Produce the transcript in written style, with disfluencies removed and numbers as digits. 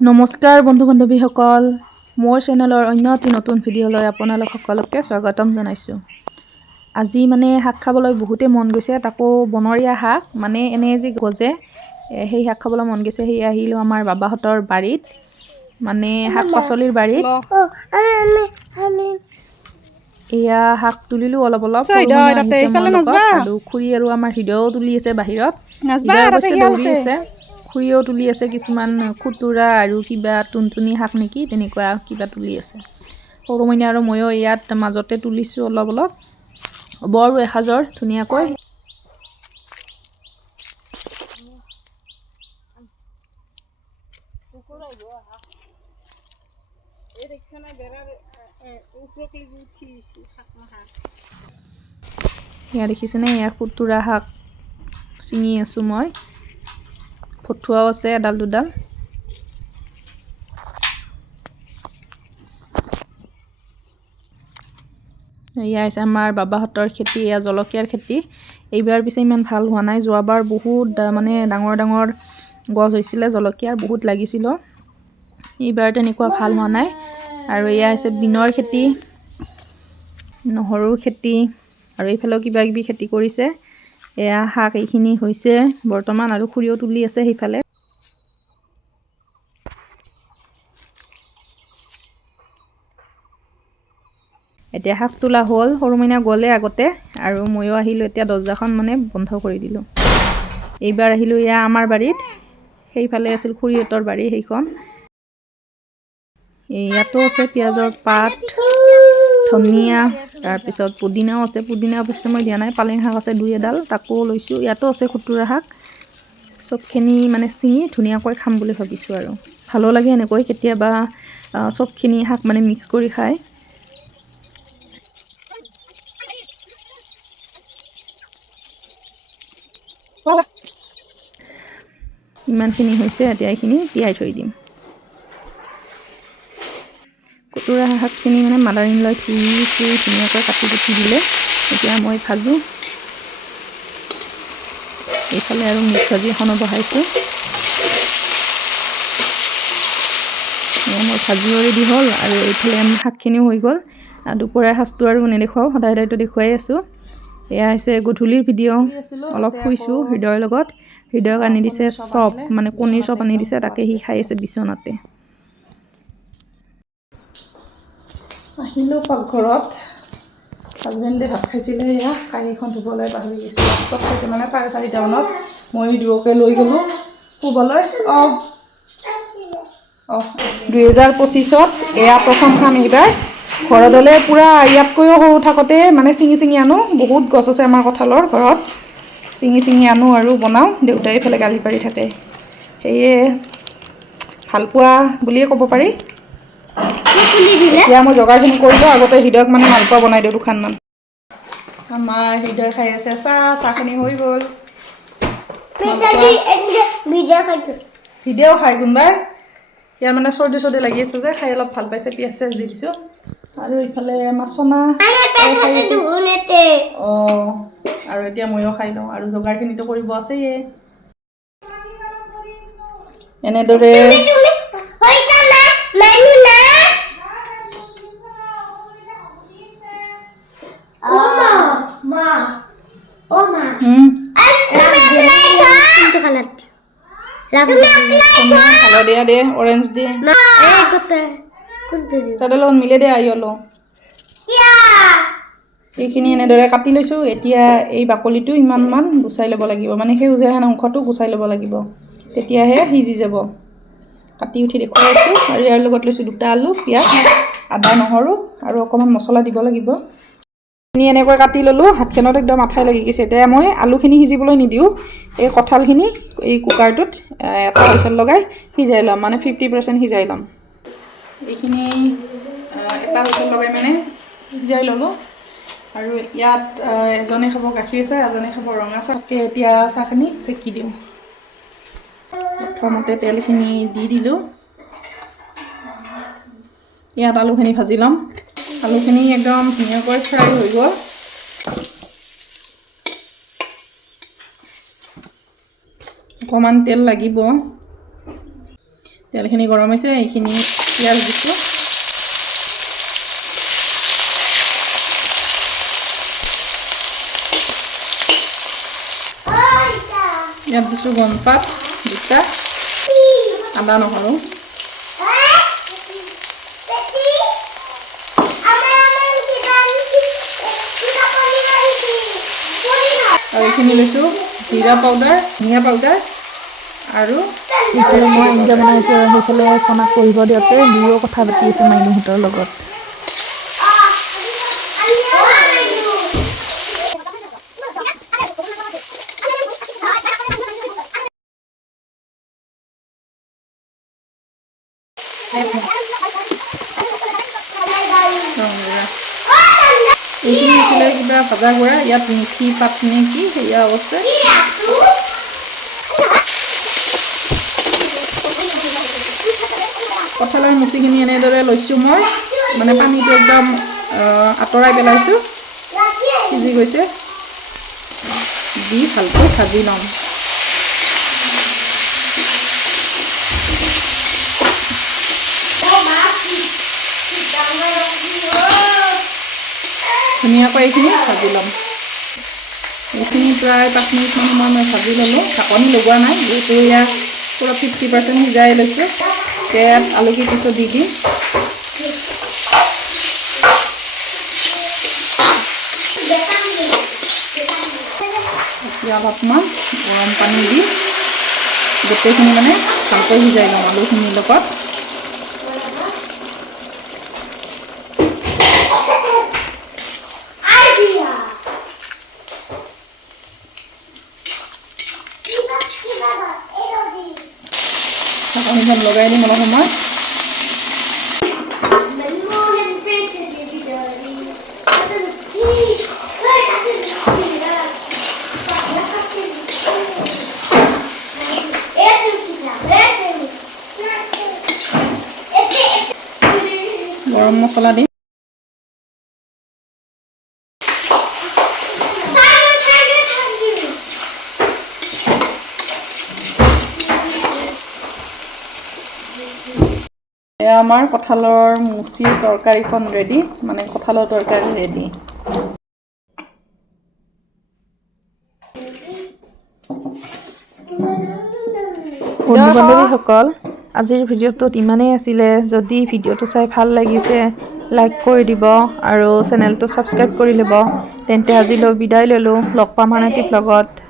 নমস্কাৰ বন্ধু বান্ধৱীসকল মোৰ চেনেলৰ অন্য এটি নতুন ভিডিঅ'লৈ আপোনালোক সকলোকে স্বাগতম জনাইছোঁ। আজি মানে শাক খাবলৈ বহুতে মন গৈছে, তাকো বনৰীয়া শাক মানে এনে যে গজে সেই শাক খাবলৈ মন গৈছে। সেই আহিলোঁ আমাৰ বাবাহঁতৰ বাৰীত, মানে শাক পাচলিৰ বাৰীত। এয়া শাক তুলিলোঁ অলপ অলপ, আৰু খুৰী আৰু আমাৰ হৃদয়ও তুলি আছে বাহিৰত। দৌৰি আছে, খুৰীও তুলি আছে কিছুমান খুতুৰা আৰু কিবা টুনটুনি শাক নেকি তেনেকুৱা কিবা তুলি আছে। সৰু মইনা আৰু ময়ো ইয়াত মাজতে তুলিছোঁ অলপ অলপ, বৰ এসাজৰ ধুনীয়াকৈ। এয়া দেখিছেনে, ইয়াৰ খুতুৰা শাক ছিঙি আছোঁ মই, ফঠুৱাও আছে এডাল দুডাল। এয়া হৈছে আমাৰ বাবাহঁতৰ খেতি, এয়া জলকীয়াৰ খেতি। এইবাৰ পিছে ইমান ভাল হোৱা নাই, যোৱাবাৰ বহুত মানে ডাঙৰ ডাঙৰ গছ হৈছিলে জলকীয়াৰ, বহুত লাগিছিল। এইবাৰ তেনেকুৱা ভাল হোৱা নাই। আৰু এয়া হৈছে বিনৰ খেতি, নহৰুৰ খেতি, আৰু এইফালেও কিবা কিবি খেতি কৰিছে। এয়া শাক এইখিনি হৈছে বৰ্তমান, আৰু খুৰীও তুলি আছে সেইফালে। এতিয়া শাক তোলা হ'ল, সৰু মইনা গ'লে আগতে আৰু ময়ো আহিলোঁ। এতিয়া দৰজাখন মানে বন্ধ কৰি দিলোঁ। এইবাৰ আহিলোঁ এয়া আমাৰ বাৰীত, সেইফালে আছিল খুৰীহঁতৰ বাৰী সেইখন। ইয়াতো আছে পিঁয়াজৰ পাত, ধনিয়া, তাৰপিছত পুদিনাও আছে। পুদিনা অৱশ্যে মই দিয়া নাই, পালেং শাক আছে দুই এডাল, তাকো লৈছোঁ। ইয়াতো আছে খুতুৰা শাক, চবখিনি মানে ছিঙি ধুনীয়াকৈ খাম বুলি ভাবিছোঁ। আৰু ভালো লাগে এনেকৈ কেতিয়াবা চবখিনি শাক মানে মিক্স কৰি খায়। ইমানখিনি হৈছে, এতিয়া এইখিনি তিয়াই থৈ দিম। খুতুৰা শাকখিনি মানে মাদাৰিং লৈ ধুই ধুনীয়াকৈ কাটি কুটি দিলে। এতিয়া মই ভাজোঁ। এইফালে আৰু মিক্স ভাজি এখনো বহাইছোঁ। মই ভাজিও ৰেডি হ'ল, আৰু এইফালে আমি শাকখিনিও হৈ গ'ল। দুপৰীয়া সাজটো আৰু নেদেখুৱাওঁ, সদায় সদায়তো দেখুৱাই আছোঁ। এয়া হৈছে গধূলিৰ ভিডিঅ', অলপ শুইছোঁ হৃদয়ৰ লগত। হৃদয়ক আনি দিছে চপ, মানে কণীৰ চপ আনি দিছে, তাকে সি খাই আছে বিচনাতে। আহিলোঁ পাকঘৰত, হাজবেণ্ডে ভাত খাইছিলে, এয়া কাঁহীখন ধুবলৈ পাহৰি গৈছোঁ। লাষ্টত খাইছে মানে 4:30 মানত, মই দুয়োকে লৈ গ'লোঁ শুবলৈ। 2025ত এয়া প্ৰথম খাম এইবাৰ। ঘৰত হ'লে পূৰা ইয়াতকৈও সৰু থাকোঁতে মানে ছিঙি আনো, বহুত গছ আছে আমাৰ কঁঠালৰ ঘৰত, ছিঙি আনো আৰু বনাওঁ। দেউতাই এইফালে গালি পাৰি থাকে, সেয়ে ভালপোৱা বুলিয়ে ক'ব পাৰি। এতিয়া মই যোগাৰখিনি কৰিলোঁ, আগতে হৃদয়ক মানে মালপোৱা বনাই দিওঁ দুখানমান। আমাৰ হৃদয় খাই আছে চাহখিনি হৈ গ'ল। ভিডিঅ' খাই কোনোবাই, ইয়াৰ মানে চৰ্দি লাগি আছে যে, খাই অলপ ভাল পাইছে, পিঁয়াজ চিয়াজ দি দিছোঁ। আৰু ইফালে মাছনা খাই আছে। আৰু এতিয়া ময়ো খাই লওঁ, আৰু যোগাৰখিনিতো কৰিব আছেয়ে। এনেদৰে হালধীয়া দে, অৰেঞ্জ দে, তাতে লগত মিলে দে আহি অলপ। এইখিনি এনেদৰে কাটি লৈছোঁ। এতিয়া এই বাকলিটো ইমানমান গুচাই ল'ব লাগিব, মানে সেউজীয়া অংশটো গুচাই ল'ব লাগিব, তেতিয়াহে সিজি যাব। কাটি উঠি দেখুৱাই আছোঁ। আৰু ইয়াৰ লগত লৈছোঁ 2টা আলু, পিঁয়াজ, আদা, নহৰু, আৰু অকণমান মছলা দিব লাগিব। এইখিনি এনেকৈ কাটি ল'লোঁ, হাতখনত একদম আঠাই লাগি গৈছে। এতিয়া মই আলুখিনি সিজিবলৈ নিদিওঁ, এই কঁঠালখিনি এই কুকাৰটোত এটা হুইচেল লগাই সিজাই ল'ম, মানে 50% সিজাই ল'ম। এইখিনি এটা হুইচেল লগাই মানে সিজাই ল'লোঁ। আৰু ইয়াত এজনে খাব গাখীৰ চাহ, এজনে খাব ৰঙা চাহ। এতিয়া চাহখিনি চেকি দিওঁ। প্ৰথমতে তেলখিনি দি দিলোঁ, ইয়াত আলুখিনি ভাজি ল'ম। আলুখিনি একদম ধুনীয়াকৈ ফ্ৰাই হৈ গ'ল। অকণমান তেল লাগিব। তেলখিনি গৰম হৈছে এইখিনি পিঁয়াজ দিছোঁ ইয়াত দিছোঁ গম পাত দুটা আদা নহৰু আৰু এইখিনি লৈছোঁ জিৰা পাউডাৰ ধনিয়া পাউডাৰ আৰু ইফালে মই আঞ্জা বনাইছোঁ আৰু সেইফালে চনাক পঢ়িব দিওঁতে দুয়ো কথা পাতি আছে মাইনুহঁতৰ লগত এইখিনি আছিলে কিবা ভাজা গুড়া ইয়াত মিঠি পাত নে কি সেয়া অৱশ্যে কঁঠালৰ মুচিখিনি এনেদৰে লৈছোঁ মই মানে পানীটো একদম আঁতৰাই পেলাইছোঁ সিজি গৈছে দি ভালকৈ ভাজি ল'ম ধুনীয়াকৈ এইখিনি ভাজি ল'ম এইখিনি প্ৰায় 5 মিনিটমান সময় মই ভাজি ল'লোঁ ঢাকনি লগোৱা নাই যিহেতু ইয়াত পুৰা 50% সিজাই লৈছোঁ ইয়াত আলুখিনি পিছত দি দিম এতিয়া অলপমান গৰম পানী দি গোটেইখিনি মানে ভালকৈ সিজাই ল'ম আলুখিনিৰ লগত ঢাকনিখন লগাই দিম অলপ সময় গৰম মছলা দিম এয়া আমাৰ কঁঠালৰ মুচিৰ তৰকাৰীখন ৰেডি মানে কঁঠালৰ তৰকাৰী ৰেডি বন্ধু-বান্ধৱীসকল আজিৰ ভিডিঅ'টোত ইমানেই আছিলে যদি ভিডিঅ'টো চাই ভাল লাগিছে লাইক কৰি দিব আৰু চেনেলটো ছাবস্ক্ৰাইব কৰি ল'ব তেন্তে আজিলৈ বিদায় ল'লোঁ লগ পাম আন এটি ভ্লগত